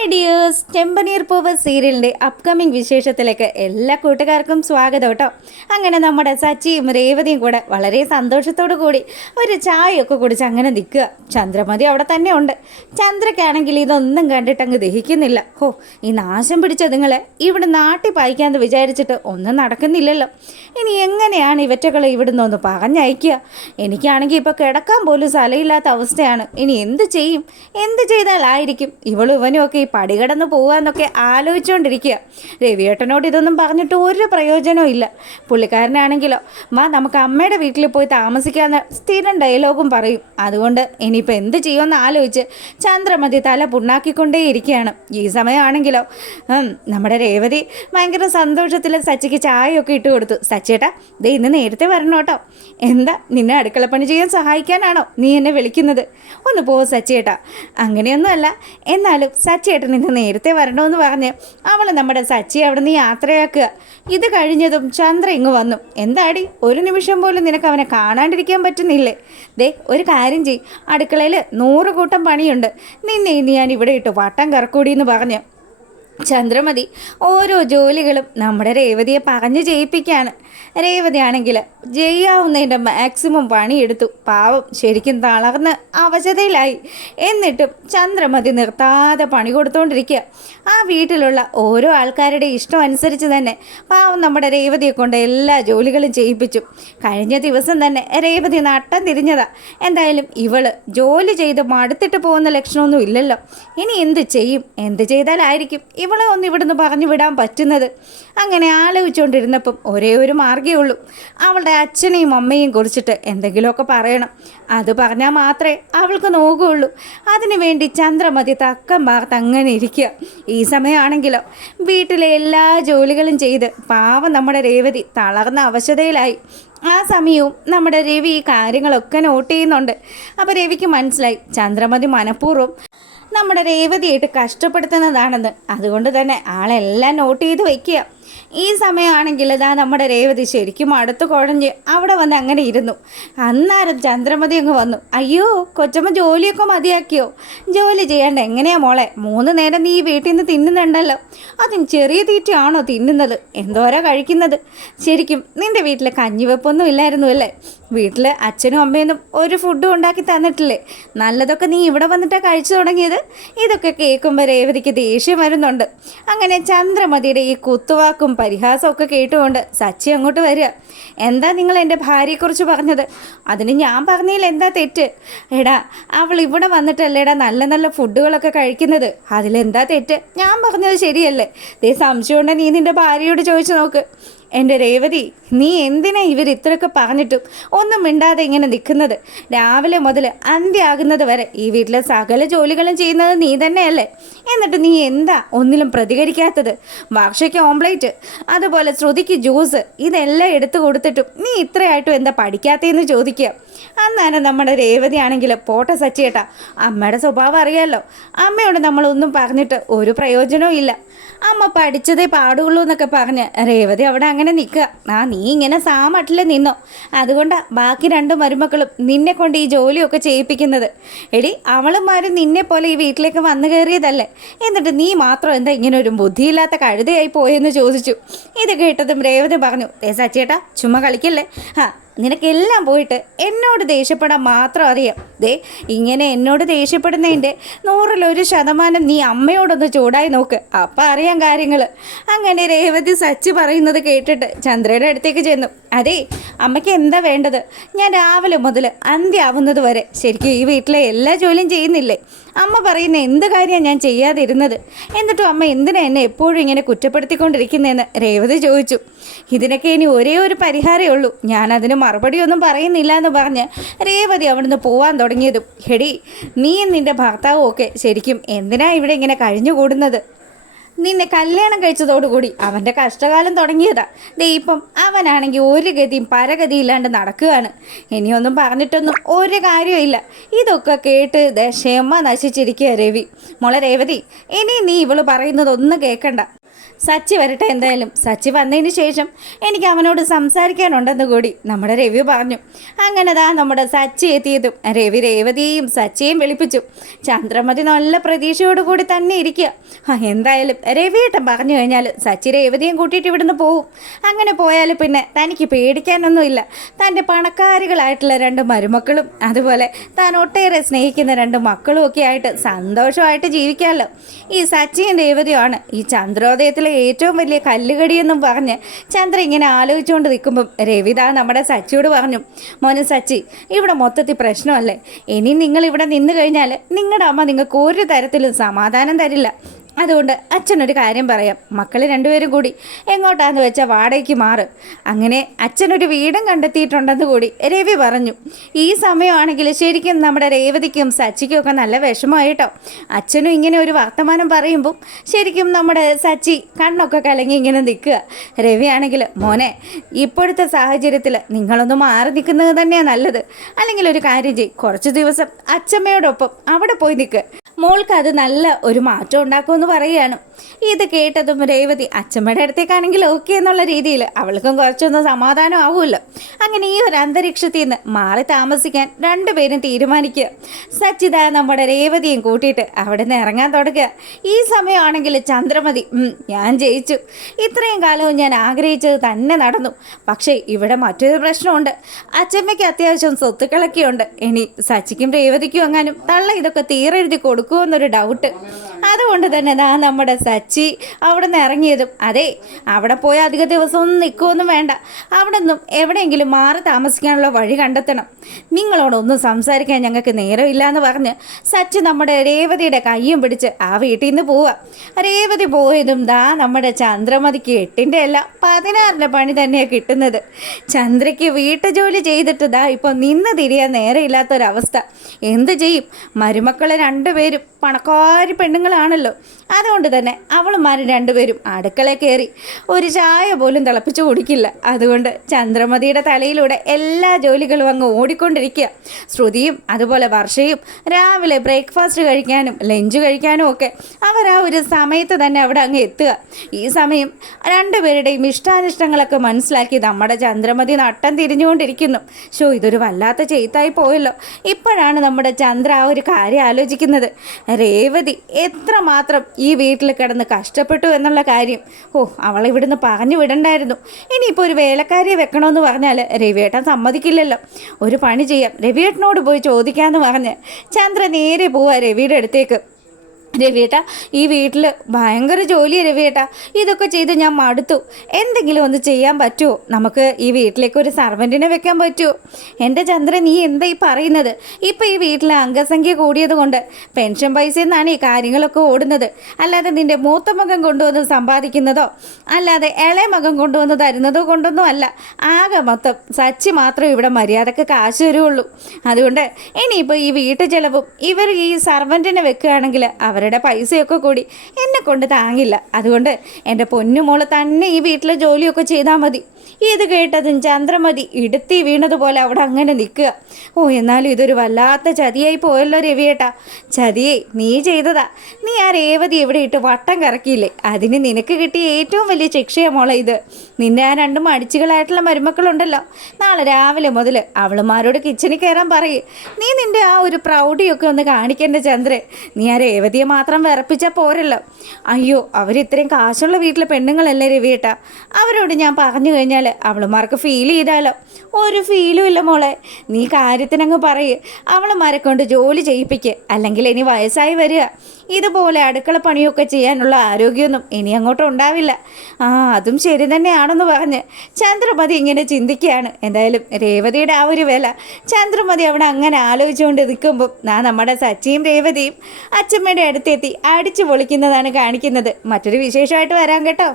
Hi dears ചെമ്പനീർ പൂവ് സീരിയലിന്റെ upcoming വിശേഷത്തിലേക്ക് എല്ലാ കൂട്ടുകാർക്കും സ്വാഗതം കേട്ടോ അങ്ങനെ നമ്മുടെ സച്ചിയും രേവതിയും കൂടെ വളരെ സന്തോഷത്തോടു കൂടി ഒരു ചായയൊക്കെ കുടിച്ച് അങ്ങനെ നിൽക്കുക. ചന്ദ്രമതി അവിടെ തന്നെ ഉണ്ട്. ചന്ദ്രക്കാണെങ്കിൽ ഇതൊന്നും കണ്ടിട്ട് അങ്ങ് ദഹിക്കുന്നില്ല. ഹോ ഈ നാശം പിടിച്ച നിങ്ങളെ ഇവിടെ നാട്ടിൽ പായിക്കാന്ന് വിചാരിച്ചിട്ട് ഒന്നും നടക്കുന്നില്ലല്ലോ. ഇനി എങ്ങനെയാണ് ഇവറ്റകളെ ഇവിടുന്ന് ഒന്ന് പറഞ്ഞയക്കുക? എനിക്കാണെങ്കിൽ ഇപ്പോൾ കിടക്കാൻ പോലും സ്ഥലമില്ലാത്ത അവസ്ഥയാണ്. ഇനി എന്ത് ചെയ്യും? എന്ത് ചെയ്താലായിരിക്കും ഇവളും ഇവനും ഒക്കെ പടികടന്ന് പോകാന്നൊക്കെ ആലോചിച്ചുകൊണ്ടിരിക്കുക രവിയേട്ടനോട് ഇതൊന്നും പറഞ്ഞിട്ട് ഒരു പ്രയോജനവും ഇല്ല. പുള്ളിക്കാരനാണെങ്കിലോ മാ നമുക്ക് അമ്മയുടെ വീട്ടിൽ പോയി താമസിക്കാന്ന് സ്ഥിരം ഡയലോഗും പറയും. അതുകൊണ്ട് ഇനിയിപ്പോൾ എന്ത് ചെയ്യുമെന്ന് ആലോചിച്ച് ചന്ദ്രമതി തല പുണ്ണാക്കിക്കൊണ്ടേ ഇരിക്കുകയാണ് ഈ സമയമാണെങ്കിലോ നമ്മുടെ രേവതി ഭയങ്കര സന്തോഷത്തിൽ സച്ചിക്ക് ചായയൊക്കെ ഇട്ട് കൊടുത്തു. സച്ചേട്ടാ ദേ ഇന്ന് നേരത്തെ വരണം കേട്ടോ. എന്താ നിന്നെ അടുക്കളപ്പണി ചെയ്യാൻ സഹായിക്കാനാണോ നീ എന്നെ വിളിക്കുന്നത്? ഒന്ന് പോ സച്ചേട്ടാ. അങ്ങനെയൊന്നുമല്ല. എന്നാലും സച്ചേട്ടൻ ഇന്ന് നേരത്തെ വരണമെന്ന് പറഞ്ഞ് അവൾ നമ്മുടെ സച്ചി അവിടെ നിന്ന് യാത്രയാക്കുക. ഇത് കഴിഞ്ഞതും ചന്ദ്ര ഇങ്ങ് വന്നു. എന്താടി? ഒരു നിമിഷം പോലും നിനക്ക് അവനെ കാണാണ്ടിരിക്കാൻ പറ്റുന്നില്ലേ? ദേ ഒരു കാര്യം ചെയ് അടുക്കളയിൽ നൂറ് കൂട്ടം പണിയുണ്ട്. നിന്നെ ഇന്ന് ഞാൻ ഇവിടെ ഇട്ടു വട്ടം കറക്കൂടി എന്ന് പറഞ്ഞു ചന്ദ്രമതി ഓരോ ജോലികളും നമ്മുടെ രേവതിയെ പറഞ്ഞു ചെയ്യിപ്പിക്കുകയാണ്. രേവതി ആണെങ്കിൽ ചെയ്യാവുന്നതിന്റെ മാക്സിമം പണിയെടുത്തു. പാവം ശരിക്കും തളർന്ന് അവശതയിലായി. എന്നിട്ടും ചന്ദ്രമതി നിർത്താതെ പണി കൊടുത്തുകൊണ്ടിരിക്കുക ആ വീട്ടിലുള്ള ഓരോ ആൾക്കാരുടെ ഇഷ്ടം അനുസരിച്ച് തന്നെ പാവം നമ്മുടെ രേവതിയെ കൊണ്ട് എല്ലാ ജോലികളും ചെയ്യിപ്പിച്ചു. കഴിഞ്ഞ ദിവസം തന്നെ രേവതി നട്ടം തിരിഞ്ഞതാ. എന്തായാലും ഇവൾ ജോലി ചെയ്ത് മടുത്തിട്ട് പോകുന്ന ലക്ഷണമൊന്നും ഇല്ലല്ലോ. ഇനി എന്ത് ചെയ്യും? എന്ത് ചെയ്താലായിരിക്കും? ഇവളെ ഒന്ന് ഇവിടുന്ന് പറഞ്ഞു വിടാൻ പറ്റുന്നത്? അങ്ങനെ ആലോചിച്ചുകൊണ്ടിരുന്നപ്പം ഒരേ ഒരു മാർഗേ ഉള്ളൂ. അവളുടെ അച്ഛനെയും അമ്മയെയും കുറിച്ചിട്ട് എന്തെങ്കിലുമൊക്കെ പറയണം. അത് പറഞ്ഞാൽ മാത്രമേ അവൾക്ക് നോക്കുകയുള്ളൂ അതിനുവേണ്ടി ചന്ദ്രമതി തക്കം പാർത്ത് അങ്ങനെ ഇരിക്കുക. ഈ സമയമാണെങ്കിലോ വീട്ടിലെ എല്ലാ ജോലികളും ചെയ്ത് പാവം നമ്മുടെ രേവതി തളർന്ന അവശതയിലായി. ആ സമയവും നമ്മുടെ രവി ഈ കാര്യങ്ങളൊക്കെ നോട്ട് ചെയ്യുന്നുണ്ട്. അപ്പോൾ രവിക്ക് മനസ്സിലായി ചന്ദ്രമതി മനഃപൂർവം നമ്മുടെ രേവതിയായിട്ട് കഷ്ടപ്പെടുത്തുന്നതാണെന്ന്. അതുകൊണ്ട് തന്നെ ആളെല്ലാം നോട്ട് ചെയ്ത് വയ്ക്കുക. ഈ സമയമാണെങ്കിൽ ഇതാ നമ്മുടെ രേവതി ശരിക്കും അടുത്ത് കുഴഞ്ഞ് അവിടെ വന്ന് അങ്ങനെ ഇരുന്നു. അന്നേരം ചന്ദ്രമതി അങ്ങ് വന്നു. അയ്യോ കൊച്ചമ്മ ജോലിയൊക്കെ മതിയാക്കിയോ? ജോലി ചെയ്യേണ്ട. എങ്ങനെയാ മോളെ? മൂന്ന് നേരം നീ വീട്ടിൽ നിന്ന് തിന്നുന്നുണ്ടല്ലോ. അതും ചെറിയ തീറ്റയാണോ തിന്നുന്നത്? എന്തോരാ കഴിക്കുന്നത്? ശരിക്കും നിന്റെ വീട്ടിൽ കഞ്ഞിവെപ്പൊന്നും ഇല്ലായിരുന്നു അല്ലേ? വീട്ടിൽ അച്ഛനും അമ്മയൊന്നും ഒരു ഫുഡും ഉണ്ടാക്കി തന്നിട്ടില്ലേ? നല്ലതൊക്കെ നീ ഇവിടെ വന്നിട്ടാണ് കഴിച്ചു തുടങ്ങിയത്? ഇതൊക്കെ കേൾക്കുമ്പോൾ രേവതിക്ക് ദേഷ്യം വരുന്നുണ്ട്. അങ്ങനെ ചന്ദ്രമതിയുടെ ഈ കുത്തുവാക്കും പരിഹാസവും ഒക്കെ കേട്ടുകൊണ്ട് സച്ചി അങ്ങോട്ട് വരിക. എന്താ നിങ്ങൾ എന്റെ ഭാര്യയെക്കുറിച്ച് പറഞ്ഞത്? അതിന് ഞാൻ പറഞ്ഞതിൽ എന്താ തെറ്റ്? എടാ അവൾ ഇവിടെ വന്നിട്ടല്ലേടാ നല്ല നല്ല ഫുഡുകളൊക്കെ കഴിക്കുന്നത്. അതിലെന്താ തെറ്റ്? ഞാൻ പറഞ്ഞത് ശരിയല്ലേ? ദേ സംശയമുണ്ടെങ്കിൽ നീ നിന്റെ ഭാര്യയോട് ചോദിച്ചു നോക്ക്. എന്റെ രേവതി നീ എന്തിനാ ഇവർ ഇത്രയൊക്കെ പറഞ്ഞിട്ടും ഒന്നും മിണ്ടാതെ ഇങ്ങനെ നിൽക്കുന്നത്? രാവിലെ മുതൽ അന്ത്യാകുന്നത് വരെ ഈ വീട്ടിലെ സകല ജോലികളും ചെയ്യുന്നത് നീ തന്നെയല്ലേ? എന്നിട്ട് നീ എന്താ ഒന്നിലും പ്രതികരിക്കാത്തത്? വർഷയ്ക്ക് ഓംപ്ലേറ്റ് അതുപോലെ ശ്രുതിക്ക് ജ്യൂസ് ഇതെല്ലാം എടുത്തു കൊടുത്തിട്ടും നീ ഇത്രയായിട്ടും എന്താ പഠിക്കാത്തതെന്ന് ചോദിക്കുക? അന്നാണ് നമ്മുടെ രേവതി ആണെങ്കിൽ പോട്ടെ സച്ചിയേട്ടാ അമ്മയുടെ സ്വഭാവം അറിയാമല്ലോ അമ്മയോട് നമ്മളൊന്നും പറഞ്ഞിട്ട് ഒരു പ്രയോജനവും ഇല്ല. അമ്മ പഠിച്ചതേ പാടുള്ളൂ എന്നൊക്കെ പറഞ്ഞ് രേവതി അവിടെ അങ്ങനെ നിൽക്കുക. ആ നീ ഇങ്ങനെ സാമട്ടിൽ നിന്നോ. അതുകൊണ്ട് ബാക്കി രണ്ട് മരുമക്കളും നിന്നെ കൊണ്ട് ഈ ജോലിയൊക്കെ ചെയ്യിപ്പിക്കുന്നത്. എടി അവളുമാരും നിന്നെ പോലെ ഈ വീട്ടിലേക്ക് വന്നു കയറിയതല്ലേ? എന്നിട്ട് നീ മാത്രം എന്താ ഇങ്ങനെ ഒരു ബുദ്ധിയില്ലാത്ത കഴുതയായി പോയെന്ന് ചോദിച്ചു. ഇത് കേട്ടതും രേവതി പറഞ്ഞു ഏ സച്ചേട്ടാ ചുമ്മാ കളിക്കല്ലേ? ആ നിനക്കെല്ലാം പോയിട്ട് എന്നോട് ദേഷ്യപ്പെടാൻ മാത്രം അറിയാം. ദേ ഇങ്ങനെ എന്നോട് ദേഷ്യപ്പെടുന്നതിന്റെ നൂറിലൊരു ശതമാനം നീ അമ്മയോടൊന്ന് ചൂടായി നോക്ക്. അപ്പം അറിയാം കാര്യങ്ങൾ അങ്ങനെ രേവതി സച്ച് പറയുന്നത് കേട്ടിട്ട് ചന്ദ്രയുടെ അടുത്തേക്ക് ചെന്നു. അതെ അമ്മയ്ക്ക് എന്താ വേണ്ടത്? ഞാൻ രാവിലെ മുതൽ അന്ത്യാവുന്നത് വരെ ശരിക്കും ഈ വീട്ടിലെ എല്ലാ ജോലിയും ചെയ്യുന്നില്ലേ? അമ്മ പറയുന്ന എന്ത് കാര്യമാണ് ഞാൻ ചെയ്യാതിരുന്നത്? എന്നിട്ടും അമ്മ എന്തിനാ എന്നെ എപ്പോഴും ഇങ്ങനെ കുറ്റപ്പെടുത്തിക്കൊണ്ടിരിക്കുന്നതെന്ന് രേവതി ചോദിച്ചു. ഇതിനൊക്കെ ഇനി ഒരേ ഒരു പരിഹാരമേ ഉള്ളൂ. ഞാൻ അതിന് മറുപടിയൊന്നും പറയുന്നില്ല എന്ന് പറഞ്ഞ് രേവതി അവിടുന്ന് പോവാൻ തുടങ്ങിയതും. ഹെടി നീയും നിന്റെ ഭർത്താവും ഒക്കെ ശരിക്കും എന്തിനാ ഇവിടെ ഇങ്ങനെ കഴിഞ്ഞുകൂടുന്നത്? നിന്നെ കല്യാണം കഴിച്ചതോടുകൂടി അവന്റെ കഷ്ടകാലം തുടങ്ങിയതാ. ദേ ഇപ്പം അവനാണെങ്കിൽ ഒരു ഗതിയും പരഗതിയില്ലാണ്ട് നടക്കുകയാണ്. ഇനിയൊന്നും പറഞ്ഞിട്ടൊന്നും ഒരു കാര്യമില്ല ഇതൊക്കെ കേട്ട് ദേ ക്ഷമ നശിച്ചിരിക്കുക രവി. മോളെ രേവതി ഇനി നീ ഇവൾ പറയുന്നതൊന്നും കേൾക്കണ്ട സച്ചി വരട്ടെ എന്തായാലും. സച്ചി വന്നതിന് ശേഷം എനിക്ക് അവനോട് സംസാരിക്കാനുണ്ടെന്ന് കൂടി നമ്മുടെ രവി പറഞ്ഞു. അങ്ങനെ ദാ നമ്മുടെ സച്ചി എത്തിയതും രവി രേവതിയെയും സച്ചിയെയും വിളിപ്പിച്ചു. ചന്ദ്രമതി നല്ല പ്രതീക്ഷയോട് കൂടി തന്നെ ഇരിക്കുക. എന്തായാലും രവിയേട്ടൻ പറഞ്ഞു കഴിഞ്ഞാൽ സച്ചി രേവതിയും കൂട്ടിയിട്ട് ഇവിടുന്ന് പോവും. അങ്ങനെ പോയാൽ പിന്നെ തനിക്ക് പേടിക്കാനൊന്നുമില്ല. തന്റെ പണക്കാരികളായിട്ടുള്ള രണ്ട് മരുമക്കളും അതുപോലെ താൻ ഒട്ടേറെ സ്നേഹിക്കുന്ന രണ്ട് മക്കളും ഒക്കെ ആയിട്ട് സന്തോഷമായിട്ട് ജീവിക്കാമല്ലോ. ഈ സച്ചിയും രേവതിയുമാണ് ഈ ചന്ദ്രോദയത്തിലെ ഏറ്റവും വലിയ കല്ലുകടിയെന്നും പറഞ്ഞ് ചന്ദ്ര ഇങ്ങനെ ആലോചിച്ചുകൊണ്ട് നിൽക്കുമ്പം രവിത നമ്മുടെ സച്ചിയോട് പറഞ്ഞു മോനെ സച്ചി ഇവിടെ മൊത്തത്തിൽ പ്രശ്നമല്ലേ? ഇനി നിങ്ങൾ ഇവിടെ നിന്ന് കഴിഞ്ഞാൽ നിങ്ങളുടെ അമ്മ നിങ്ങൾക്ക് ഒരു തരത്തിലും സമാധാനം തരില്ല. അതുകൊണ്ട് അച്ഛനൊരു കാര്യം പറയാം. മക്കൾ രണ്ടുപേരും കൂടി എങ്ങോട്ടാന്ന് വെച്ചാൽ വാടകയ്ക്ക് മാറ്. അങ്ങനെ അച്ഛനൊരു വീടും കണ്ടെത്തിയിട്ടുണ്ടെന്ന് കൂടി രവി പറഞ്ഞു. ഈ സമയമാണെങ്കിൽ ശരിക്കും നമ്മുടെ രേവതിക്കും സച്ചിക്കും ഒക്കെ നല്ല വിഷമമായിട്ടോ അച്ഛനും ഇങ്ങനെ ഒരു വർത്തമാനം പറയുമ്പോൾ ശരിക്കും നമ്മുടെ സച്ചി കണ്ണൊക്കെ കലങ്ങി ഇങ്ങനെ നിൽക്കുക. രവി ആണെങ്കിൽ മോനെ ഇപ്പോഴത്തെ സാഹചര്യത്തിൽ നിങ്ങളൊന്ന് മാറി നിൽക്കുന്നത് തന്നെയാണ് നല്ലത്. അല്ലെങ്കിൽ ഒരു കാര്യം ചെയ്യും. കുറച്ച് ദിവസം അച്ഛമ്മയോടൊപ്പം അവിടെ പോയി നിൽക്കുക മോൾക്ക് അത് നല്ല ഒരു മാറ്റം ഉണ്ടാക്കുമെന്ന് പറയുകയാണ്. ഇത് കേട്ടതും രേവതി അച്ഛമ്മയുടെ അടുത്തേക്കാണെങ്കിൽ ഓക്കെ എന്നുള്ള രീതിയിൽ അവൾക്കും കുറച്ചൊന്നും സമാധാനം ആവുമല്ലോ. അങ്ങനെ ഈ ഒരു അന്തരീക്ഷത്തിൽ നിന്ന് മാറി താമസിക്കാൻ രണ്ടുപേരും തീരുമാനിക്കുക. സച്ചിത നമ്മുടെ രേവതിയും കൂട്ടിയിട്ട് അവിടെ നിന്ന് ഇറങ്ങാൻ തുടങ്ങുക. ഈ സമയമാണെങ്കിൽ ചന്ദ്രമതി "ഉം, ഞാൻ ജയിച്ചു. ഇത്രയും കാലവും ഞാൻ ആഗ്രഹിച്ചത് തന്നെ നടന്നു. പക്ഷേ ഇവിടെ മറ്റൊരു പ്രശ്നമുണ്ട്. അച്ഛമ്മയ്ക്ക് അത്യാവശ്യം സ്വത്തുക്കളൊക്കെ ഉണ്ട് ഇനി സച്ചിക്കും രേവതിക്കും എങ്ങാനും തള്ള ഇതൊക്കെ തീരെഴുതി കൊടുക്കുമെന്നൊരു ഡൗട്ട് അതുകൊണ്ട് തന്നെ ദാ നമ്മുടെ സച്ചി അവിടെ നിന്ന് ഇറങ്ങിയതും അതെ അവിടെ പോയി അധിക ദിവസമൊന്നും നിൽക്കുമൊന്നും വേണ്ട. അവിടെ നിന്നും എവിടെയെങ്കിലും മാറി താമസിക്കാനുള്ള വഴി കണ്ടെത്തണം. നിങ്ങളോടൊന്നും സംസാരിക്കാൻ ഞങ്ങൾക്ക് നേരമില്ല എന്ന് പറഞ്ഞ് സച്ചി നമ്മുടെ രേവതിയുടെ കയ്യും പിടിച്ച് ആ വീട്ടിൽ നിന്ന് പോവുക. രേവതി പോയതും ദാ നമ്മുടെ ചന്ദ്രമതിക്ക് എട്ടിന്റെ അല്ല പതിനാറിന്റെ പണി തന്നെയാണ് കിട്ടുന്നത്. ചന്ദ്രയ്ക്ക് വീട്ടുജോലി ചെയ്തിട്ട് ദാ ഇപ്പോൾ നിന്ന് തിരിയാൻ നേരമില്ലാത്തൊരവസ്ഥ. എന്ത് ചെയ്യും? മരുമക്കളെ രണ്ടുപേരും പണക്കാരി പെണ്ണുങ്ങളാണല്ലോ. അതുകൊണ്ട് തന്നെ അവളുമാർ രണ്ടുപേരും അടുക്കളയിൽ കയറി ഒരു ചായ പോലും തിളപ്പിച്ചു കുടിക്കില്ല. അതുകൊണ്ട് ചന്ദ്രമതിയുടെ തലയിലൂടെ എല്ലാ ജോലികളും അങ്ങ് ഓടിക്കൊണ്ടിരിക്കുക. ശ്രുതിയും അതുപോലെ വർഷയും രാവിലെ ബ്രേക്ക്ഫാസ്റ്റ് കഴിക്കാനും ലഞ്ച് കഴിക്കാനും ഒക്കെ അവർ ആ ഒരു സമയത്ത് തന്നെ അവിടെ അങ്ങ് എത്തുക. ഈ സമയം രണ്ടുപേരുടെയും ഇഷ്ടാനിഷ്ടങ്ങളൊക്കെ മനസ്സിലാക്കി നമ്മുടെ ചന്ദ്രമതി നട്ടം തിരിഞ്ഞുകൊണ്ടിരിക്കുന്നു. ഷോ ഇതൊരു വല്ലാത്ത ചെയ്ത്തായി പോയല്ലോ. ഇപ്പോഴാണ് നമ്മുടെ ചന്ദ്ര ആ ഒരു കാര്യം ആലോചിക്കുന്നത്. രേവതി എത്രമാത്രം ഈ വീട്ടിൽ കിടന്ന് കഷ്ടപ്പെട്ടു എന്നുള്ള കാര്യം. ഓ അവളെ ഇവിടുന്ന് പറഞ്ഞു വിടണ്ടായിരുന്നു. ഇനിയിപ്പോൾ ഒരു വേലക്കാരിയെ വെക്കണമെന്ന് പറഞ്ഞാൽ രവിയേട്ടൻ സമ്മതിക്കില്ലല്ലോ. ഒരു പണി ചെയ്യാം. രവിയേട്ടനോട് പോയി ചോദിക്കാമെന്ന് പറഞ്ഞ് ചന്ദ്ര നേരെ പോവാ രവിയുടെ അടുത്തേക്ക്. രവിയേട്ട ഈ വീട്ടിൽ ഭയങ്കര ജോലിയാണ് രവിയേട്ട. ഇതൊക്കെ ചെയ്ത് ഞാൻ മടുത്തു. എന്തെങ്കിലും ഒന്ന് ചെയ്യാൻ പറ്റുമോ നമുക്ക് ഈ വീട്ടിലേക്ക് ഒരു സർവന്റിനെ വെക്കാൻ പറ്റുമോ എന്റെ ചന്ദ്രൻ നീ എന്താ ഈ പറയുന്നത്? ഇപ്പം ഈ വീട്ടിലെ അംഗസംഖ്യ കൂടിയത് കൊണ്ട് പെൻഷൻ പൈസയിൽ നിന്നാണ് ഈ കാര്യങ്ങളൊക്കെ ഓടുന്നത്. അല്ലാതെ നിന്റെ മൂത്ത മകൻ കൊണ്ടുവന്ന് സമ്പാദിക്കുന്നതോ അല്ലാതെ ഇളയ മകൻ കൊണ്ടുവന്ന് തരുന്നതോ കൊണ്ടൊന്നും അല്ല. ആകെ മൊത്തം സച്ചി മാത്രമേ ഇവിടെ മര്യാദയ്ക്ക് കാശ് തരുള്ളൂ. അതുകൊണ്ട് ഇനിയിപ്പോൾ ഈ വീട്ടു ചിലവും ഇവർ ഈ സർവന്റിനെ വെക്കുകയാണെങ്കിൽ അവരുടെ പൈസയൊക്കെ കൂടി എന്നെ കൊണ്ട് താങ്ങില്ല. അതുകൊണ്ട് എന്റെ പൊന്നുമോൾ തന്നെ ഈ വീട്ടിലെ ജോലിയൊക്കെ ചെയ്താൽ മതി. ഇത് കേട്ടതും ചന്ദ്രമതി ഇടുത്തി വീണതുപോലെ അവിടെ അങ്ങനെ നിൽക്കുക. ഓ എന്നാലും ഇതൊരു വല്ലാത്ത ചതിയായി പോയല്ലോ രവിയേട്ടാ. ചതിയെ നീ ചെയ്തതാ. നീ ആ രേവതി എവിടെ ഇട്ട് വട്ടം കറക്കിയില്ലേ? അതിന് നിനക്ക് കിട്ടിയ ഏറ്റവും വലിയ ശിക്ഷയാണ് മോളെ ഇത്. നിന്നെ ആ രണ്ട് മടിച്ചുകളായിട്ടുള്ള മരുമക്കളുണ്ടല്ലോ. നാളെ രാവിലെ മുതൽ അവളുമാരോട് കിച്ചണിൽ കയറാൻ പറയേ. നീ നിന്റെ ആ ഒരു പ്രൗഢിയൊക്കെ ഒന്ന് കാണിക്കേണ്ട ചന്ദ്രൻ നീ ആ രേവതിയെ മാത്രം വിറപ്പിച്ചാൽ പോരല്ലോ. അയ്യോ അവരിത്രയും കാശുള്ള വീട്ടിലെ പെണ്ണുങ്ങളല്ലേ രവിയേട്ടാ. അവരോട് ഞാൻ പറഞ്ഞു കഴിഞ്ഞാൽ അവളുമാർക്ക് ഫീൽ ചെയ്താലോ? ഒരു ഫീലും ഇല്ല മോളെ. നീ കാര്യത്തിനങ്ങ് പറയ്. അവളുമാരെ കൊണ്ട് ജോലി ചെയ്യിപ്പിക്ക്. അല്ലെങ്കിൽ ഇനി വയസ്സായി വരിക. ഇതുപോലെ അടുക്കള പണിയൊക്കെ ചെയ്യാനുള്ള ആരോഗ്യമൊന്നും ഇനി അങ്ങോട്ട് ഉണ്ടാവില്ല. ആ അതും ശരി തന്നെയാണെന്ന് പറഞ്ഞ് ചന്ദ്രമതി ഇങ്ങനെ ചിന്തിക്കുകയാണ്. എന്തായാലും രേവതിയുടെ ആ ഒരു വില. ചന്ദ്രമതി അവിടെ അങ്ങനെ ആലോചിച്ചുകൊണ്ട് നിൽക്കുമ്പോൾ നാ നമ്മുടെ സച്ചിയും രേവതിയും അച്ഛമ്മയുടെ അടുത്തെത്തി അടിച്ചു പൊളിക്കുന്നതാണ് കാണിക്കുന്നത്. മറ്റൊരു വിശേഷമായിട്ട് വരാം കേട്ടോ.